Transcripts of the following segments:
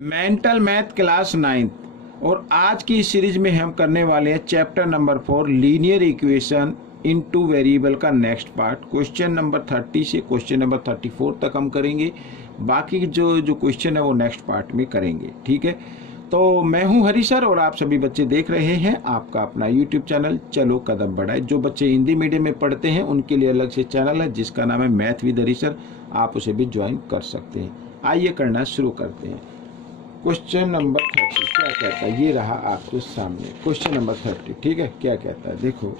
Mental math class 9th और आज की इस सीरीज में हम करने वाले हैं chapter number 4 linear equation in two variable का नेक्स्ट पार्ट। क्वेश्चन नंबर 30 से क्वेश्चन नंबर 34 तक हम करेंगे। बाकी जो क्वेश्चन है वो नेक्स्ट पार्ट में करेंगे। ठीक है, तो मैं हूं हरी सर और आप सभी बच्चे देख रहे हैं आपका अपना यूट्यूब चैनल चलो कदम बढ़ाए। जो बच्चे हिंदी मीडियम में पढ़ते हैं उनके लिए अलग से चैनल है जिसका नाम है मैथ विद हरी सर, आप उसे भी ज्वाइन कर सकते हैं। आइए करना शुरू करते हैं। क्वेश्चन नंबर 30 क्या कहता है, ये रहा आपके सामने क्वेश्चन नंबर 30। ठीक है, क्या कहता है देखो,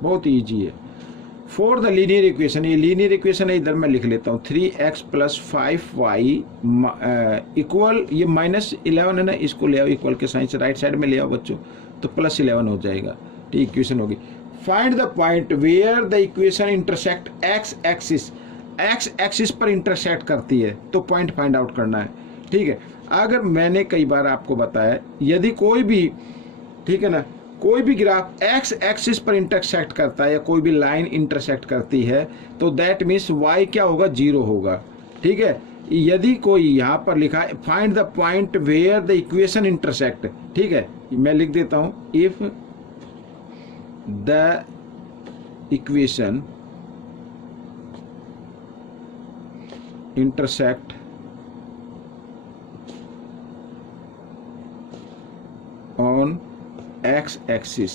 बहुत इजी है। फॉर द लीनियर इक्वेशन, ये लीनियर इक्वेशन है, इधर मैं लिख लेता हूँ 3x + 5y इक्वल, ये -11 है ना, इसको ले आओ इक्वल के साइन से राइट साइड में ले आओ बच्चों, तो +11 हो जाएगा। ठीक, इक्वेशन होगी। Find the point where the equation intersect x axis पर इंटरसेक्ट करती है, तो पॉइंट फाइंड आउट करना है। ठीक है, अगर मैंने कई बार आपको बताया यदि कोई भी, ठीक है ना, कोई भी ग्राफ एक्स एक्सिस पर इंटरसेक्ट करता है या कोई भी लाइन इंटरसेक्ट करती है तो दैट मीन्स वाई क्या होगा, 0 होगा। ठीक है, यदि कोई यहाँ पर लिखा है find the point where the equation intersect, ठीक है, मैं लिख देता हूँ if the equation intersect on x axis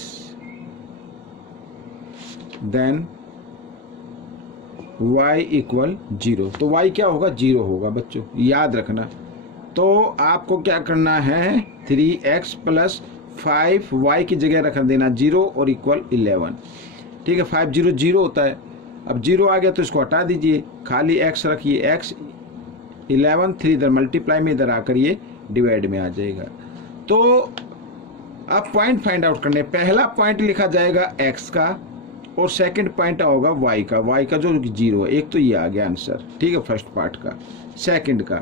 then y = 0, तो y क्या होगा, 0 होगा बच्चों, याद रखना। तो आपको क्या करना है, 3x + 5y की जगह रख देना 0 और इक्वल 11। ठीक है, 5 0 0 होता है, अब 0 आ गया तो इसको हटा दीजिए, खाली x रखिए, x 11, 3 इधर मल्टीप्लाई में, इधर आकर ये डिवाइड में आ जाएगा। तो अब पॉइंट फाइंड आउट करने, पहला पॉइंट लिखा जाएगा x का और सेकंड पॉइंट होगा y का जो 0 है। एक तो ये आ गया आंसर, ठीक है, फर्स्ट पार्ट का। सेकंड का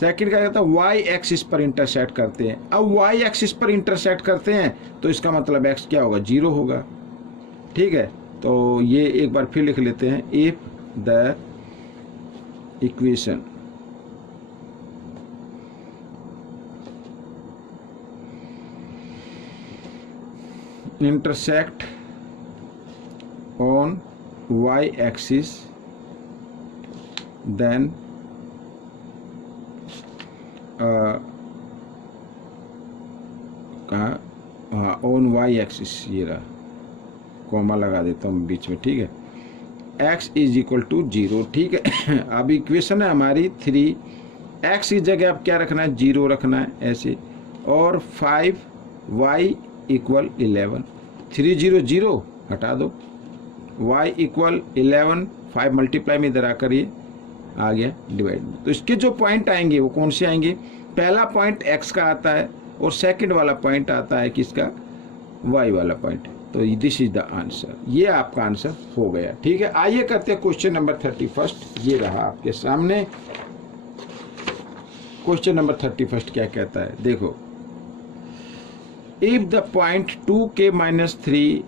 कहता है y एक्सिस पर इंटरसेक्ट करते हैं। अब y एक्सिस पर इंटरसेक्ट करते हैं तो इसका मतलब x क्या होगा, 0 होगा। ठीक है, तो ये एक बार फिर लिख लेते हैं, if the equation intersect on y axis then on y axis, ये रहा, कॉमा लगा देता हूँ बीच में। ठीक है, x = 0। ठीक है, अब इक्वेशन है हमारी 3x की जगह अब क्या रखना है, 0 रखना है ऐसे, और 5y = 11, 3 0 0 हटा दो, y = 11, 5 मल्टीप्लाई में इधर आकर ये आ गया डिवाइड में। तो इसके जो पॉइंट आएंगे वो कौन से आएंगे, पहला पॉइंट x का आता है और सेकंड वाला पॉइंट आता है किसका, y वाला पॉइंट। तो दिस इज द आंसर, ये आपका आंसर हो गया। ठीक है, आइए करते हैं क्वेश्चन नंबर 31। ये रहा आपके सामने क्वेश्चन नंबर 31। क्या कहता है देखो, if the point 2k - 3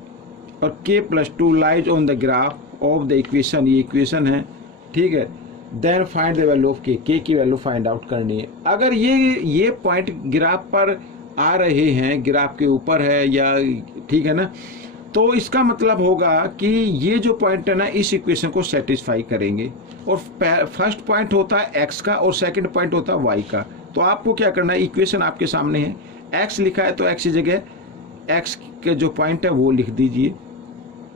और k + 2 lies on the graph of the equation, ये इक्वेशन है, ठीक है, then find the value of k की वैल्यू फाइंड आउट करनी है। अगर ये पॉइंट ग्राफ पर आ रहे हैं, ग्राफ के ऊपर है या, ठीक है ना, तो इसका मतलब होगा कि ये जो पॉइंट है ना इस इक्वेशन को सेटिस्फाई करेंगे। और फर्स्ट पॉइंट होता है x का और सेकंड पॉइंट होता है y का। तो आपको क्या करना है, इक्वेशन आपके सामने है, x लिखा है तो x की जगह x के जो पॉइंट है वो लिख दीजिए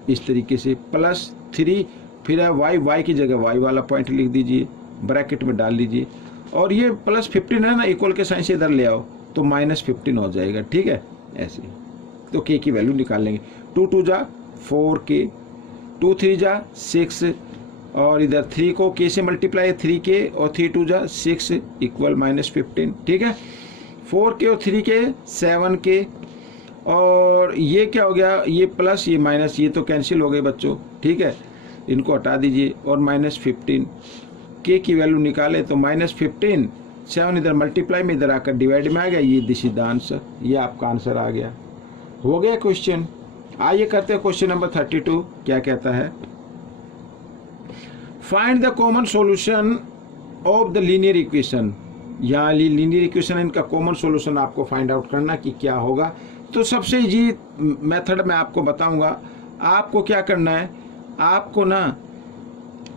इस तरीके से, +3, फिर है y की जगह y वाला पॉइंट लिख दीजिए, ब्रैकेट में डाल लीजिए, और ये +15 है ना, इक्वल के साइन से इधर ले आओ तो -15 हो जाएगा। ठीक है, ऐसे तो k की वैल्यू निकाल लेंगे, 2 2 जा 4k, 2 3 जा 6, और इधर 3 को k से मल्टीप्लाई 3k और 3 2 जा 6 = -15। ठीक है, 4k और 3k 7k, और ये क्या हो गया, ये प्लस ये माइनस, ये तो कैंसिल हो गए बच्चों। ठीक है, इनको हटा दीजिए और -15, k की वैल्यू निकाले तो -15, 7 इधर मल्टीप्लाई में इधर आकर डिवाइड में आ गया, ये दिस इज द आंसर, ये आपका आंसर आ गया। हो गया क्वेश्चन। आइए करते हैं क्वेश्चन नंबर 32। क्या कहता है, find the common solution of the linear equation. यहाँ लीनियर इक्वेशन है, इनका कॉमन सॉल्यूशन आपको फाइंड आउट करना कि क्या होगा। तो सबसे इजी मेथड मैं आपको बताऊंगा। आपको क्या करना है,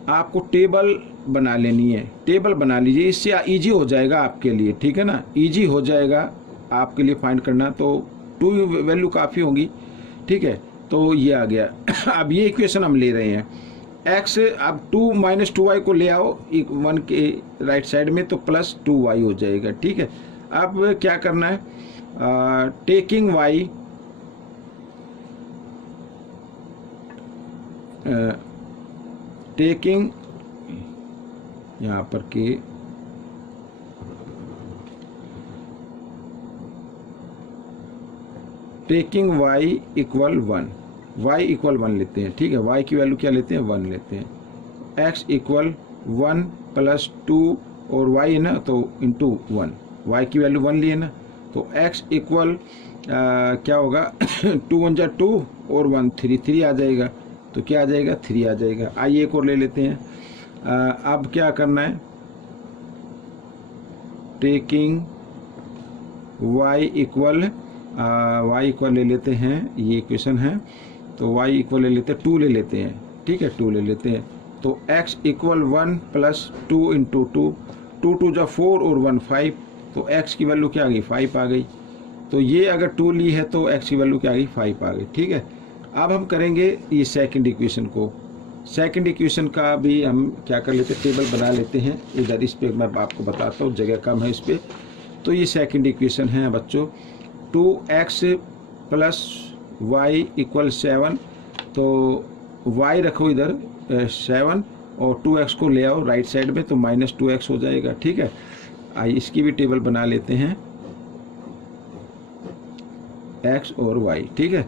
आपको टेबल बना लेनी है, टेबल बना लीजिए, इससे इजी हो जाएगा आपके लिए, ठीक है ना, इजी हो जाएगा आपके लिए फाइंड करना। तो 2 वैल्यू काफ़ी होगी, ठीक है। तो ये आ गया। अब ये इक्वेशन हम ले रहे हैं x, अब 2 - 2y को ले आओ 1 के राइट साइड में, तो प्लस 2y हो जाएगा, ठीक है। अब क्या करना है, टेकिंग y टेकिंग यहाँ पर के taking y equal 1, y equal 1 लेते हैं, ठीक है। y की वैल्यू क्या लेते हैं, 1 लेते हैं। x इक्वल 1 प्लस 2 और y है ना, तो इंटू 1, y की वैल्यू 1 ली है ना, तो x इक्वल क्या होगा 2 × 1 = 2 और 1 3 आ जाएगा, तो क्या आ जाएगा, 3 आ जाएगा। आइए एक और ले लेते हैं। अब क्या करना है, टेकिंग y इक्वल ले लेते हैं, ये इक्वेशन है, तो y इक्वल ले लेते हैं 2 ले लेते हैं, ठीक है, 2 ले लेते हैं। तो x इक्वल 1 प्लस 2 × 2, 2 × 2 = 4 और 1 5, तो x की वैल्यू क्या आ गई, 5 आ गई। तो ये अगर 2 ली है तो x की वैल्यू क्या आ गई, 5 आ गई, ठीक है। अब हम करेंगे ये सेकंड इक्वेशन को, सेकंड इक्वेशन का भी हम क्या कर लेते हैं, टेबल बना लेते हैं इधर। इस पे मैं आपको बताता हूँ, जगह कम है इस पे। तो ये सेकंड इक्वेशन है बच्चों, 2x + y इक्वल 7, तो y रखो इधर 7 और 2x को ले आओ राइट साइड में, तो -2x हो जाएगा, ठीक है। आइए इसकी भी टेबल बना लेते हैं, x और y, ठीक है।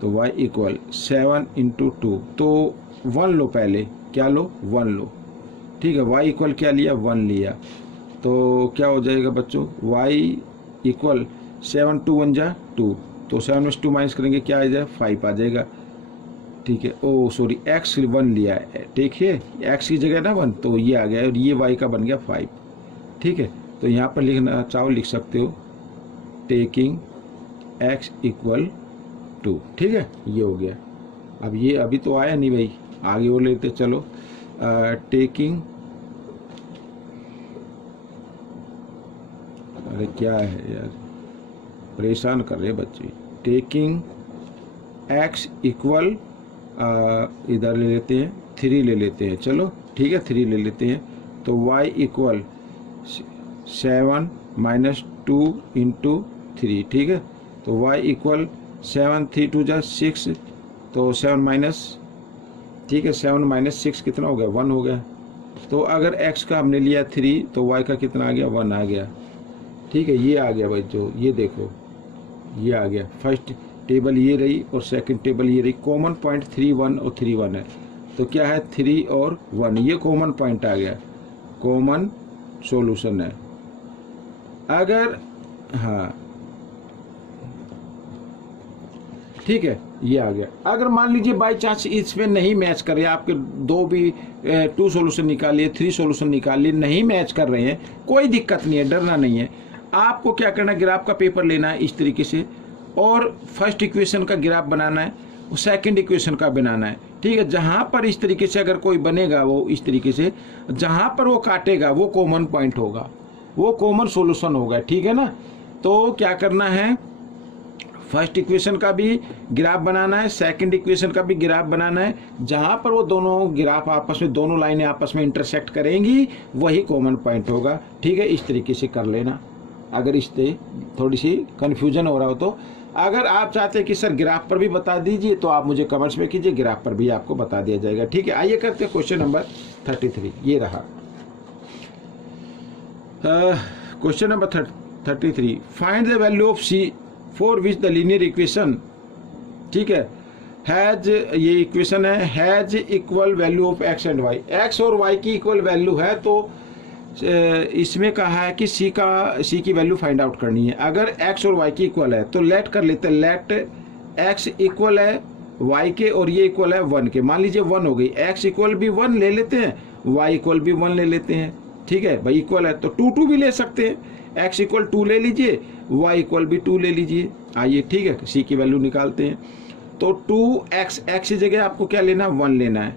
तो y इक्वल 7 × 2, तो 1 लो, पहले क्या लो, 1 लो, ठीक है। y इक्वल क्या लिया, 1 लिया, तो क्या हो जाएगा बच्चों, y इक्वल 7 × 2 = 2, तो 7 में 2 माइनस करेंगे क्या आ जाएगा, 5 आ जाएगा, ठीक है। ओ सॉरी, x 1 लिया है, ठीक है, x की जगह ना 1, तो ये आ गया और ये y का बन गया 5, ठीक है। तो यहाँ पर लिखना चाहो लिख सकते हो, टेकिंग x इक्वल 2, ठीक है, ये हो गया। अब ये अभी तो आया नहीं भाई, आगे और लेते चलो। टेकिंग, अरे क्या है यार, परेशान कर रहे बच्चे। टेकिंग x इक्वल इधर ले लेते हैं 3 ले लेते हैं, चलो ठीक है, 3 ले लेते हैं। तो y इक्वल 7 - 2 × 3, ठीक है। तो y इक्वल 7 × 3 = 2 = 6, तो 7 माइनस, ठीक है, 7 - 6 कितना हो गया, 1 हो गया। तो अगर x का हमने लिया 3, तो y का कितना आ गया, 1 आ गया, ठीक है। ये आ गया भाई, जो ये देखो ये आ गया। फर्स्ट टेबल ये रही और सेकंड टेबल ये रही। कॉमन पॉइंट 3 1 और 3 1 है, तो क्या है 3 और 1, ये कॉमन पॉइंट आ गया, कॉमन सॉल्यूशन है। अगर हाँ ठीक है, ये आ गया। अगर मान लीजिए बाई चांस इसमें नहीं मैच कर रहे, आपके 2 भी 2 सॉल्यूशन निकालिए, 3 सॉल्यूशन निकालिए, नहीं मैच कर रहे हैं, कोई दिक्कत नहीं है, डरना नहीं है। आपको क्या करना है, ग्राफ का पेपर लेना है इस तरीके से, और फर्स्ट इक्वेशन का ग्राफ बनाना है, सेकंड इक्वेशन का बनाना है, ठीक है। जहां पर इस तरीके से अगर कोई बनेगा, वो इस तरीके से जहां पर वो काटेगा वो कॉमन पॉइंट होगा, वो कॉमन सॉल्यूशन होगा, ठीक है ना। तो क्या करना है, फर्स्ट इक्वेशन का भी ग्राफ बनाना है, सेकंड इक्वेशन का भी ग्राफ बनाना है। जहां पर वो दोनों ग्राफ आपस में, दोनों लाइनें आपस में इंटरसेक्ट करेंगी, वही कॉमन पॉइंट होगा, ठीक है। इस तरीके से कर लेना, अगर इससे थोड़ी सी कन्फ्यूजन हो रहा हो तो। अगर आप चाहते हैं कि सर ग्राफ पर भी बता दीजिए, तो आप मुझे कमेंट्स में कीजिए, ग्राफ पर भी आपको बता दिया जाएगा, ठीक है। आइए करते हैं क्वेश्चन नंबर 33, ये रहा question number 33। Find the value of C for which the linear equation, ठीक है, हैज, ये इक्वेशन है, has equal value of X and Y, X और वाई की इक्वल वैल्यू है। तो इसमें कहा है कि सी की वैल्यू फाइंड आउट करनी है। अगर एक्स और वाई की इक्वल है तो लेट कर लेते हैं, लेट एक्स इक्वल है वाई के और ये इक्वल है 1 के। मान लीजिए 1 हो गई, एक्स इक्वल भी 1 ले लेते हैं, वाई इक्वल भी 1 ले लेते हैं, ठीक है भाई, इक्वल है तो 2 भी ले सकते हैं, x इक्वल 2 ले लीजिए, y इक्वल भी 2 ले लीजिए। आइए ठीक है, c की वैल्यू निकालते हैं। तो 2x, x की जगह आपको क्या लेना है 1 लेना है,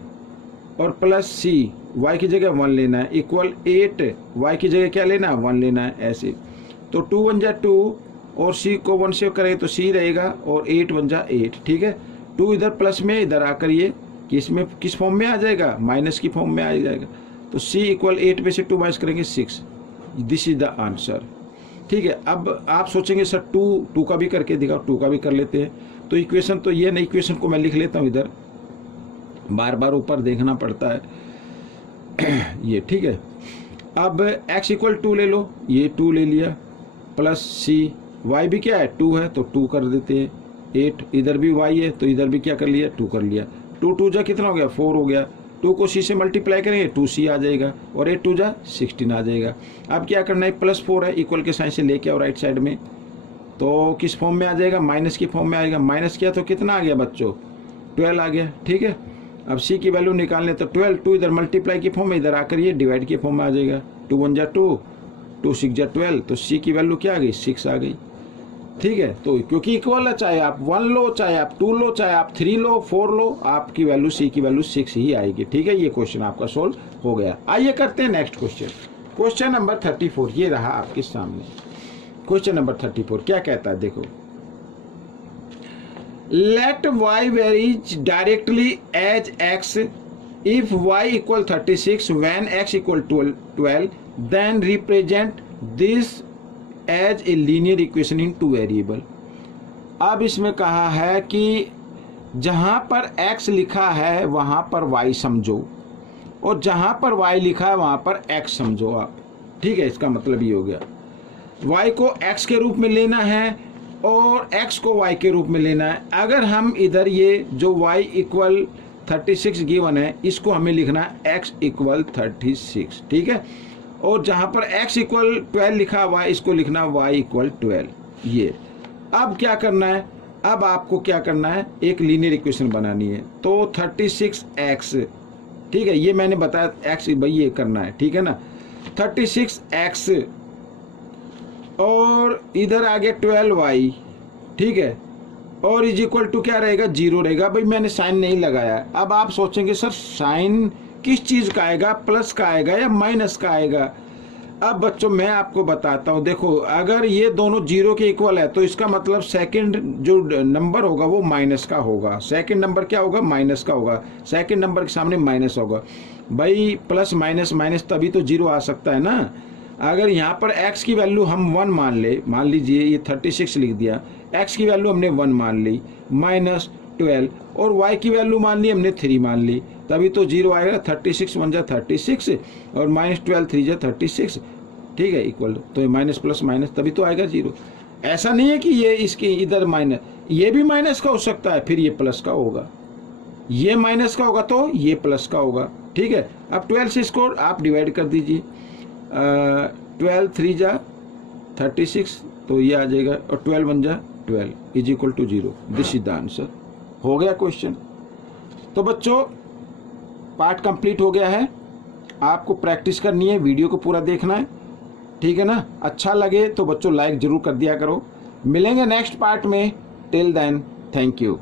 और प्लस c y की जगह 1 लेना है, इक्वल 8 y की जगह क्या लेना है 1 लेना है, ऐसे। तो 2 1 जा 2 और c को 1 से करें तो c रहेगा, और 8 1 जा 8, ठीक है। 2 इधर प्लस में, इधर आकर ये इसमें किस फॉर्म में आ जाएगा, माइनस की फॉर्म में आ जाएगा। तो c इक्वल 8 में से 2 माइनस करेंगे 6, दिस इज द आंसर। ठीक है, अब आप सोचेंगे सर 2 का भी करके दिखाओ, 2 का भी कर लेते हैं। तो इक्वेशन तो ये नहीं, इक्वेशन को मैं लिख लेता हूँ इधर, बार बार ऊपर देखना पड़ता है ये ठीक है। अब x इक्वल 2 ले लो, ये 2 ले लिया, प्लस c, y भी क्या है 2 है तो 2 कर देते हैं, 8 इधर भी y है तो इधर भी क्या कर लिया 2 कर लिया। 2 2 जा कितना हो गया 4 हो गया, 2 को c से मल्टीप्लाई करेंगे 2c आ जाएगा, और 8 2 जा 16 आ जाएगा। अब क्या करना है, प्लस 4 है, इक्वल के साइन से लेके आओ राइट साइड में, तो किस फॉर्म में आ जाएगा, माइनस की फॉर्म में आएगा। माइनस किया तो कितना आ गया बच्चों 12 आ गया, ठीक है। अब c की वैल्यू निकालने तो 12, 2 इधर मल्टीप्लाई की फॉर्म में, इधर आकर ये डिवाइड की फॉर्म में आ जाएगा। 2 1 जा 2, 2 6 जा 12, तो c की वैल्यू क्या आ गई 6 आ गई, ठीक है। तो क्योंकि इक्वल है, चाहे आप 1 लो, चाहे आप 2 लो, चाहे आप 3 लो, 4 लो, आपकी वैल्यू c की वैल्यू 6 ही आएगी, ठीक है। ये क्वेश्चन आपका सोल्व हो गया। आइए करते हैं नेक्स्ट क्वेश्चन, क्वेश्चन नंबर 34, ये रहा आपके सामने। क्वेश्चन नंबर 34 क्या कहता है, देखो, let y varies directly as x if y equal 36 when x equal 12, then represent this as a linear equation in 2 variable। अब इसमें कहा है कि जहां पर x लिखा है वहां पर y समझो, और जहां पर y लिखा है वहां पर x समझो आप, ठीक है। इसका मतलब ये हो गया, y को x के रूप में लेना है और x को y के रूप में लेना है। अगर हम इधर ये जो y इक्वल 36 गिवन है, इसको हमें लिखना है x इक्वल 36, ठीक है। और जहां पर x इक्वल 12 लिखा हुआ है, इसको लिखना y इक्वल 12। ये अब क्या करना है, अब आपको क्या करना है, एक लीनियर इक्वेशन बनानी है। तो 36x, ठीक है, ये मैंने बताया x भाई ये करना है, ठीक है ना। 36x और इधर आ गया 12y, ठीक है, और इज इक्वल टू क्या रहेगा 0 रहेगा। भाई मैंने साइन नहीं लगाया। अब आप सोचेंगे सर साइन किस चीज़ का आएगा, प्लस का आएगा या माइनस का आएगा। अब बच्चों मैं आपको बताता हूँ, देखो अगर ये दोनों 0 के इक्वल है तो इसका मतलब सेकंड जो नंबर होगा वो माइनस का होगा। सेकंड नंबर क्या होगा, माइनस का होगा। सेकंड नंबर के सामने माइनस होगा। भाई प्लस माइनस माइनस तभी तो 0 आ सकता है ना। अगर यहाँ पर x की वैल्यू हम 1 मान ले, मान लीजिए ये 36 लिख दिया, x की वैल्यू हमने 1 मान ली, माइनस 12, और y की वैल्यू मान ली हमने 3 मान ली, तभी तो 0 आएगा। 36 1 जा 36 और माइनस 12 3 जा 36, ठीक है, इक्वल। तो माइनस प्लस माइनस तभी तो आएगा 0। ऐसा नहीं है कि ये इसके इधर माइनस, ये भी माइनस का हो सकता है, फिर ये प्लस का होगा। ये माइनस का होगा तो ये प्लस का होगा, ठीक है। अब 12 से इसको आप डिवाइड कर दीजिए, 12 3 जा 36, तो ये आ जाएगा, और 12 1 जा 12 is equal to 0। This is the answer. हो गया क्वेश्चन। तो बच्चों पार्ट कंप्लीट हो गया है, आपको प्रैक्टिस करनी है, वीडियो को पूरा देखना है, ठीक है ना। अच्छा लगे तो बच्चों लाइक जरूर कर दिया करो। मिलेंगे नेक्स्ट पार्ट में, टिल देन थैंक यू।